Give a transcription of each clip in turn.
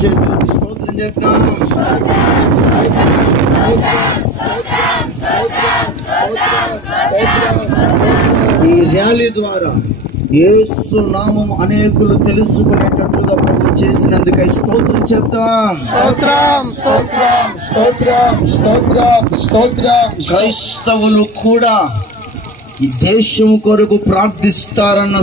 చేతులకి స్తోత్రం చెప్తాం. ఈ ర్యాలీ ద్వారా యేసు నామం అనేకులు తెలుసుకునేటట్లుగా ప్రభు చేసినందుకై స్తోత్రం చెప్తాం. క్రైస్తవులు కూడా ఈ దేశం కొరకు ప్రార్థిస్తారన్న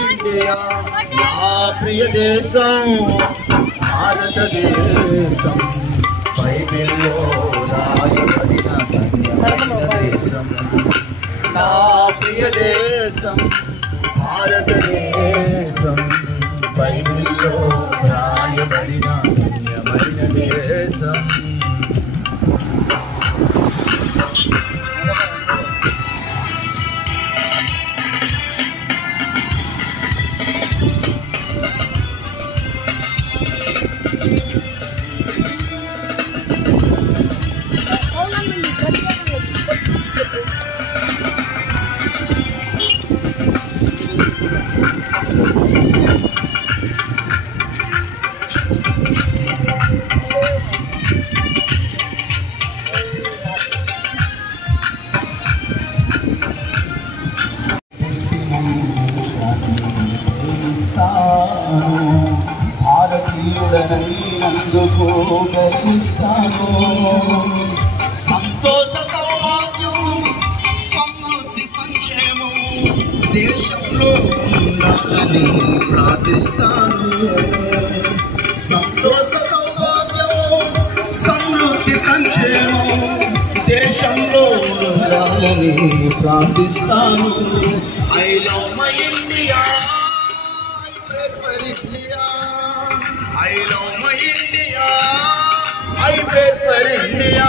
ఇండియా నా ప్రియ దేశం భారతదేశం, బైబిల్లో రాయబడిన దేశం. నా ప్రియ దేశం భారతదేశం, బైబిల్లో రాయబడిన ధన్యమైన దేశం. భారతీయుడనైనందుకు గర్విస్తాను. సంతోష సౌభాగ్యం, సమృద్ధి, సంక్షేమం దేశంలో ఉండాలని ప్రార్థిస్తాను. సంతోష సౌభాగ్యం, సమృద్ధి, సంక్షేమం దేశంలో ఉండాలని ప్రార్థిస్తాను. I love my India. I love my India. I pray for India.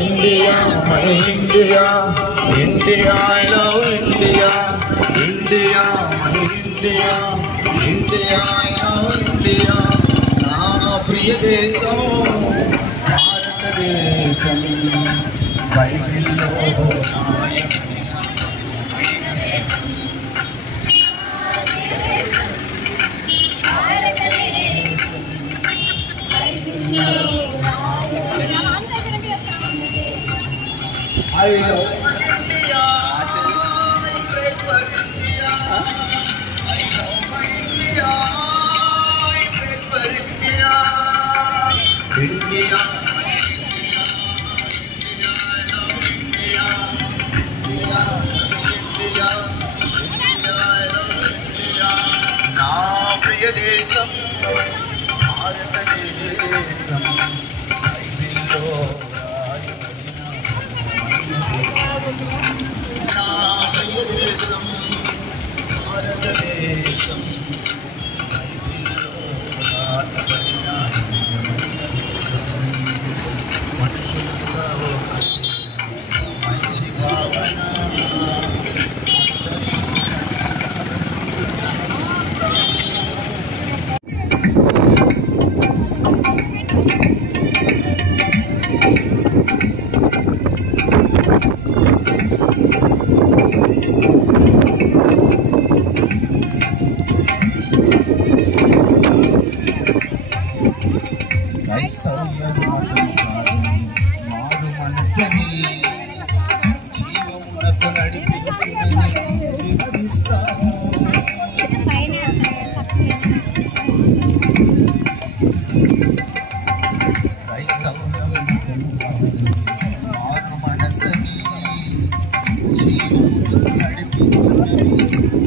India, my India. India, I love India. India, my India. India, I love India. నా ప్రియ దేశం భారతదేశం, బైబిల్లో I love India. I pray for India. I love India. I pray for India. India, India, India, I love India. India, India, India, I love India. నా ప్రియ దేశం భారతదేశం, బైబిల్లో భారతదేశం, బైబిల్లో రాయబడిన మనుషులుగా మంచి భావన. మారు మనసని జీవమునకు నడిపిస్తాము. మారు మనసని జీవమునకు నడిపిస్తాము.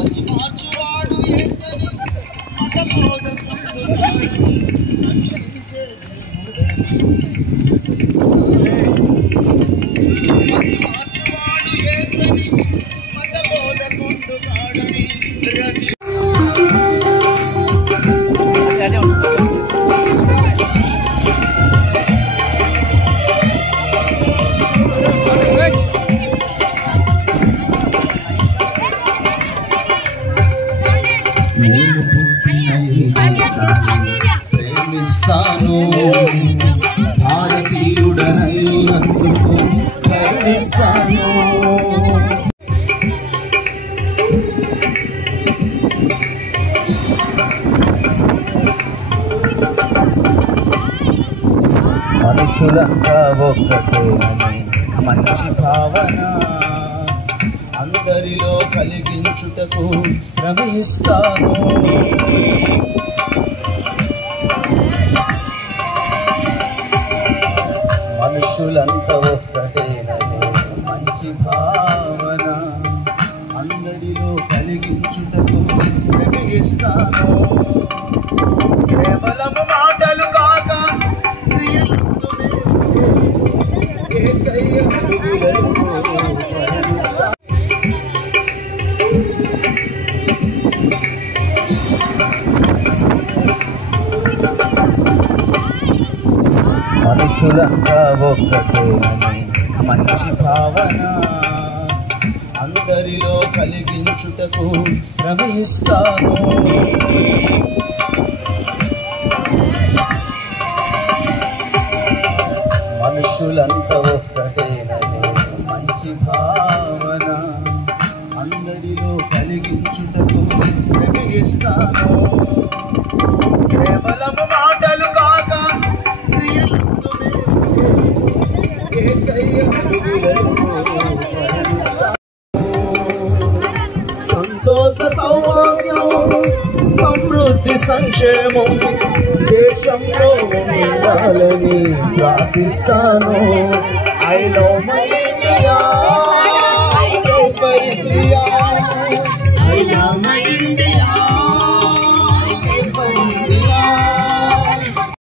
అది మార్చువాడు యేసని మగబోధ మనుషులంతా ఒక్కటేనని మంచి భావన అందరిలో కలిగించుటకు శ్రమిస్తాను. మనుషులంతా ఒక్కటేనని మంచి భావన అందరిలో కలిగించుటకు శ్రమిస్తాను. కేవలం మాటలు కాక మనుషులంతా ఒక్కటేనని మంచి భావన అందరిలో కలిగించుటకు శ్రమిస్తాను. మనుషులంతా ఒక్కటేనని మంచి భావన అందరిలో కలిగించుటకు శ్రమిస్తాను. కేవలం మాటలు కాక సంతోష సౌభాగ్యం సమృద్ధి సంక్షేమం దేశంలో ఉండాలని ప్రార్థిస్తాను. I love my